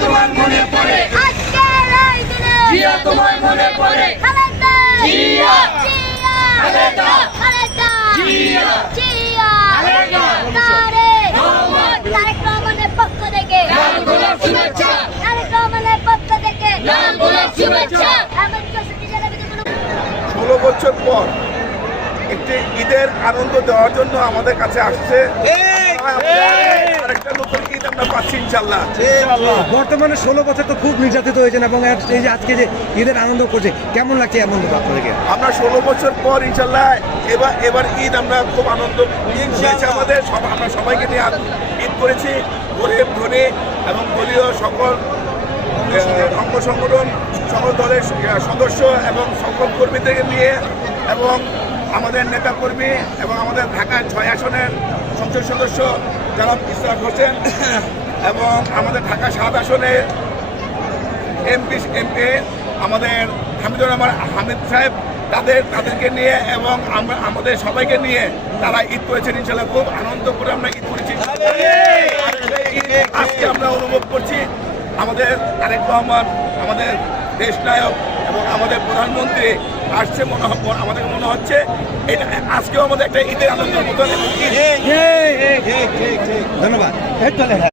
তোমার মনে পড়ে তোমার মনে পড়ে পক্ষ থেকে 16 বছর পর একটি ঈদের আনন্দ দেওয়ার জন্য আমাদের কাছে আসছে। আরেকটা নতুন ঈদ আমরা পাচ্ছি ইনশাল্লাহ। বর্তমানে 16 বছর তো খুব নির্যাতিত হয়েছেন এবং এই যে আজকে যে ঈদের আনন্দ করছে, কেমন লাগছে আনন্দ আপনাদেরকে? আমরা 16 বছর পর ইনশাল্লাহ এবার ঈদ আমরা খুব আনন্দ হয়েছে আমাদের। আমরা সবাইকে নিয়ে ঈদ করেছি, গরিব ধনী এবং দলীয় সকল অঙ্গ সংগঠন, সকল দলের সদস্য এবং সকল কর্মীদেরকে নিয়ে এবং আমাদের নেতা কর্মী এবং আমাদের ঢাকা 6 আসনের সংসদ সদস্য জনাব ইসরাক হোসেন এবং আমাদের ঢাকা 7 আসনের এমপি আমাদের হামিদুর রহমান হামিদ সাহেব, তাদেরকে নিয়ে এবং আমরা আমাদের সবাইকে নিয়ে তারা ঈদ করেছেন ইনশাল্লাহ। খুব আনন্দ করে আমরা ঈদ করেছি। আজকে আমরা অনুভব করছি আমাদের তারেক রহমান, আমাদের দেশ নায়ক এবং আমাদের প্রধানমন্ত্রী আসছে। আমাদের মনে হচ্ছে এটা আজকেও আমাদের একটা ঈদের আনন্দের মতো। ধন্যবাদ।